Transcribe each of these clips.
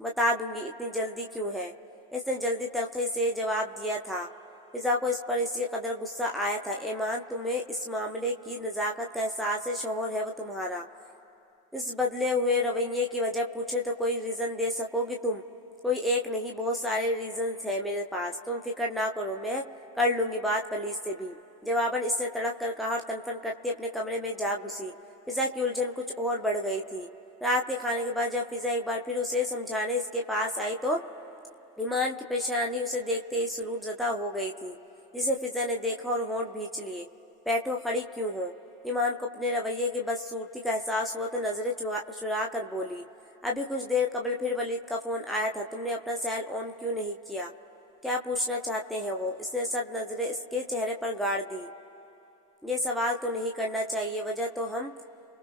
بتا دوں گی، اتنی جلدی کیوں ہے؟ اس نے جلدی تلخی سے جواب دیا تھا۔ فضا کو اس پر اسی قدر غصہ آیا تھا۔ ایمان، تمہیں اس معاملے کی نزاکت کا احساس ہے، شوہر ہے وہ تمہارا۔ اس بدلے ہوئے رویے کی وجہ پوچھے تو کوئی ریزن دے سکو گی تم؟ کوئی ایک نہیں، بہت سارے ریزنز ہیں میرے پاس، تم فکر نہ کرو، میں کر لوں گی بات ولید سے بھی۔ جواباً اس نے تڑک کر کہا اور تنفن کرتی اپنے کمرے میں جا گھسی۔ فضا کی الجھن کچھ اور بڑھ گئی تھی۔ رات کے کھانے کے بعد جب فضا ایک بار پھر اسے سمجھانے اس کے پاس آئی تو ایمان کی پریشانی اسے دیکھتے ہی سلوٹ زدہ ہو گئی تھی، جسے فضا نے دیکھا اور ہونٹ بھینچ لیے۔ بیٹھو، کھڑی کیوں ہو؟ ایمان کو اپنے رویے کی بدصورتی کا احساس ہوا تو نظریں چرا کر بولی، ابھی کچھ دیر قبل پھر ولید کا فون آیا تھا، تم نے اپنا سیل آن کیوں نہیں کیا؟ کیا پوچھنا چاہتے ہیں وہ؟ اس نے سرد نظریں اس کے چہرے پر گاڑ دی۔ یہ سوال تو نہیں کرنا چاہیے، وجہ تو ہم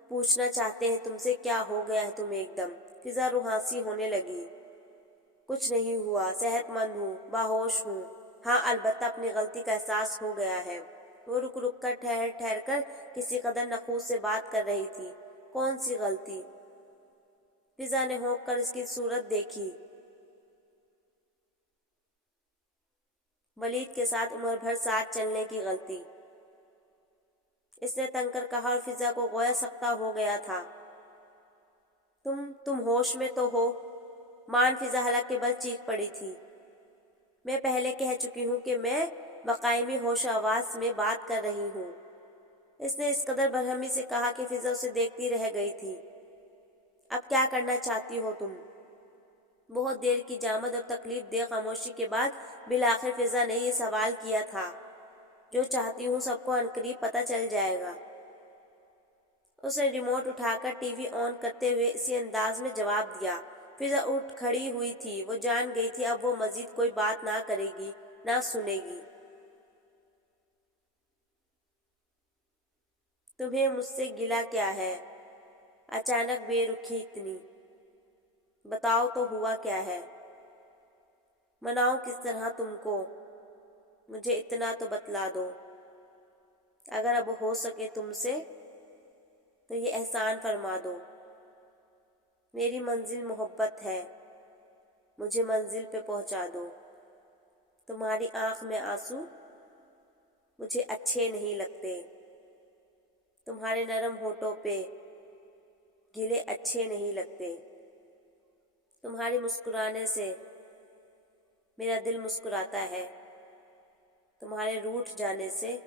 پوچھنا چاہتے ہیں تم سے، کیا ہو گیا ہے تمہیں ایک دم؟ فضا روحانسی ہونے لگی۔ کچھ نہیں ہوا، صحت مند ہوں، باہوش ہوں۔ ہاں، البتہ اپنی غلطی کا احساس ہو گیا ہے۔ وہ رک رک کر ٹھہر کر کسی قدر نخوت سے بات کر رہی تھی۔ کون سی غلطی؟ فضا نے ہونک کر اس کی صورت دیکھی۔ ولید کے ساتھ عمر بھر ساتھ چلنے کی غلطی، اس نے تنگ کر کہا اور فضا کو گویا سکتہ ہو گیا تھا۔ تم ہوش میں تو ہو؟ مان فضا حلق کے بل چیخ پڑی تھی۔ میں پہلے کہہ چکی ہوں کہ میں بقائمی ہوش و حواس میں بات کر رہی ہوں۔ اس نے اس قدر برہمی سے کہا کہ فضا اسے دیکھتی رہ گئی تھی۔ اب کیا کرنا چاہتی ہو تم؟ بہت دیر کی جامد اور تکلیف دہ خاموشی کے بعد بالآخر فضا نے یہ سوال کیا تھا۔ جو چاہتی ہوں سب کو عنقریب پتہ چل جائے گا۔ اس نے ریموٹ اٹھا کر ٹی وی آن کرتے ہوئے اسی انداز میں جواب دیا۔ فضا اٹھ کھڑی ہوئی تھی۔ وہ جان گئی تھی اب وہ مزید کوئی بات نہ کرے گی، نہ سنے گی۔ تمہیں مجھ سے گلہ کیا ہے؟ اچانک بے رخی اتنی؟ بتاؤ تو ہوا کیا ہے؟ مناؤں کس طرح تم کو؟ مجھے اتنا تو بتلا دو۔ اگر اب ہو سکے تم سے تو یہ احسان فرما دو۔ میری منزل محبت ہے، مجھے منزل پہ پہنچا دو۔ تمہاری آنکھ میں آنسو مجھے اچھے نہیں لگتے، تمہارے نرم ہونٹوں پہ گلے اچھے نہیں لگتے، تمہارے مسکرانے سے میرا دل مسکراتا ہے، تمہارے روٹھ جانے سے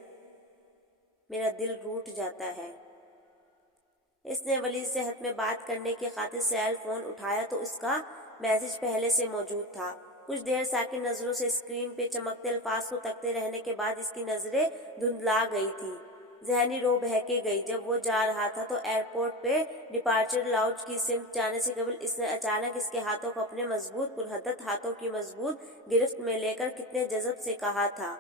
میرا دل روٹھ جاتا ہے۔ اس نے ولید سے حد میں بات کرنے کی خاطر سیل فون اٹھایا تو اس کا میسج پہلے سے موجود تھا۔ کچھ دیر ساکن نظروں سے اسکرین پہ چمکتے الفاظ کو تکتے رہنے کے بعد اس کی نظریں دھندلا گئی تھی۔ ذہنی رو بہکے گئی۔ جب وہ جا رہا تھا تو ایئرپورٹ پہ ڈپارچر لاؤنج کی سمت جانے سے قبل اس نے اچانک اس کے ہاتھوں کو اپنے مضبوط پرحدت ہاتھوں کی مضبوط گرفت میں لے کر کتنے جذب سے کہا تھا،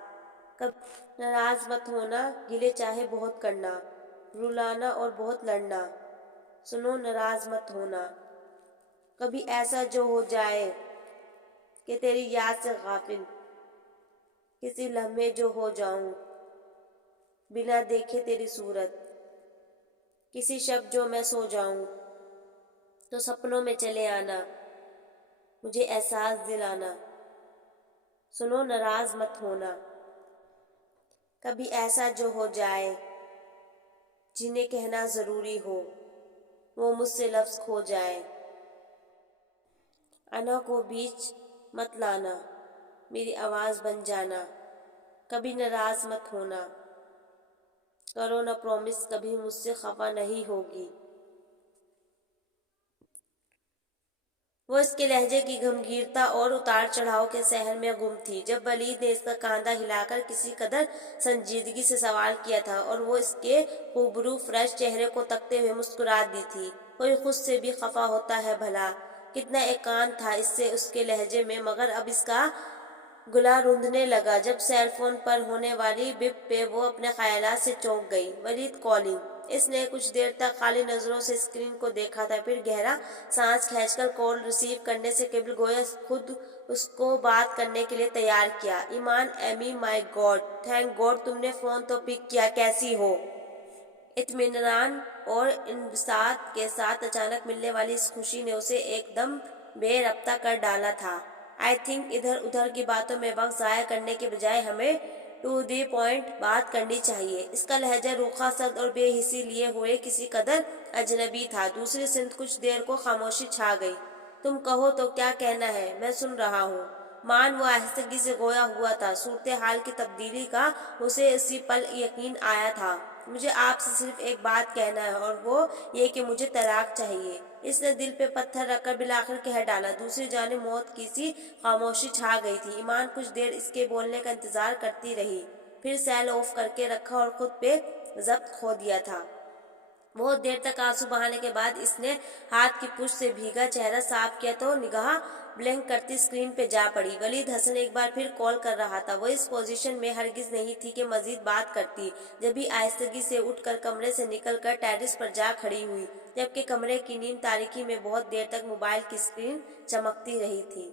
کبھی ناراض مت ہونا، گلے چاہے بہت کرنا، رلانا اور بہت لڑنا، سنو ناراض مت ہونا، کبھی ایسا جو ہو جائے کہ تیری یاد سے غافل کسی لمحے جو ہو جاؤں، بنا دیکھے تیری صورت، کسی شب جو میں سو جاؤں تو سپنوں میں چلے آنا، مجھے احساس دلانا، سنو ناراض مت ہونا، کبھی ایسا جو ہو جائے جنہیں کہنا ضروری ہو وہ مجھ سے لفظ کھو جائے، انا کو بیچ مت لانا، میری آواز بن جانا، کبھی ناراض مت ہونا، کرو نہ پرومس کبھی مجھ سے خفا نہیں ہوگی۔ وہ اس کے لہجے کی گمگیرتا اور اتار چڑھاؤ کے سحر میں گم تھی۔ جب ولید نے اس کا کاندھا ہلا کر کسی قدر سنجیدگی سے سوال کیا تھا اور وہ اس کے خوبرو فریش چہرے کو تکتے ہوئے مسکرا دی تھی، کوئی خود سے بھی خفا ہوتا ہے بھلا؟ کتنا ایکانت تھا اس سے اس کے لہجے میں، مگر اب اس کا گلا روندنے لگا جب سیل فون پر ہونے والی بپ پہ وہ اپنے خیالات سے چونک گئی۔ ولید کالنگ۔ اس نے کچھ دیر تک خالی نظروں سے اسکرین کو دیکھا تھا، پھر گہرا سانس کھینچ کر کال ریسیو کرنے سے قبل گویا خود اس کو بات کرنے کے لیے تیار کیا۔ ایمان، ایمی، مائی گاڈ، تھینک گاڈ تم نے فون تو پک کیا، کیسی ہو؟ اطمینان اور انبساط کے ساتھ اچانک ملنے والی اس خوشی نے اسے ایک دم بے ربطہ کر ڈالا تھا۔ آئی تھنک ادھر ادھر کی باتوں میں وقت ضائع کرنے کے بجائے ہمیں ٹو دی پوائنٹ بات کرنی چاہیے۔ اس کا لہجہ روکھا، سرد اور بے حسی لیے ہوئے کسی قدر اجنبی تھا۔ دوسری سمت کچھ دیر کو خاموشی چھا گئی۔ تم کہو تو کیا کہنا ہے، میں سن رہا ہوں۔ مان وہ آہستگی سے گویا ہوا تھا۔ صورتحال کی تبدیلی کا اسے اسی پل یقین آیا تھا۔ مجھے آپ سے صرف ایک بات کہنا ہے اور وہ یہ کہ مجھے طلاق چاہیے۔ اس نے دل پہ پتھر رکھ کر بالآخر کہہ ڈالا۔ دوسری جانب موت کی سی خاموشی چھا گئی تھی۔ ایمان کچھ دیر اس کے بولنے کا انتظار کرتی رہی، پھر سیل آف کر کے رکھا اور خود پہ ضبط کھو دیا تھا۔ بہت دیر تک آنسو بہانے کے بعد اس نے ہاتھ کی پشت سے بھیگا چہرہ صاف کیا تو نگاہ بلنک کرتی اسکرین پہ جا پڑی۔ ولید حسن ایک بار پھر کال کر رہا تھا۔ وہ اس پوزیشن میں ہرگز نہیں تھی کہ مزید بات کرتی۔ جبھی آہستگی سے اٹھ کر کمرے سے نکل کر ٹیرس پر جا کھڑی ہوئی، جبکہ کمرے کی نیم تاریکی میں بہت دیر تک موبائل کی اسکرین چمکتی رہی تھی۔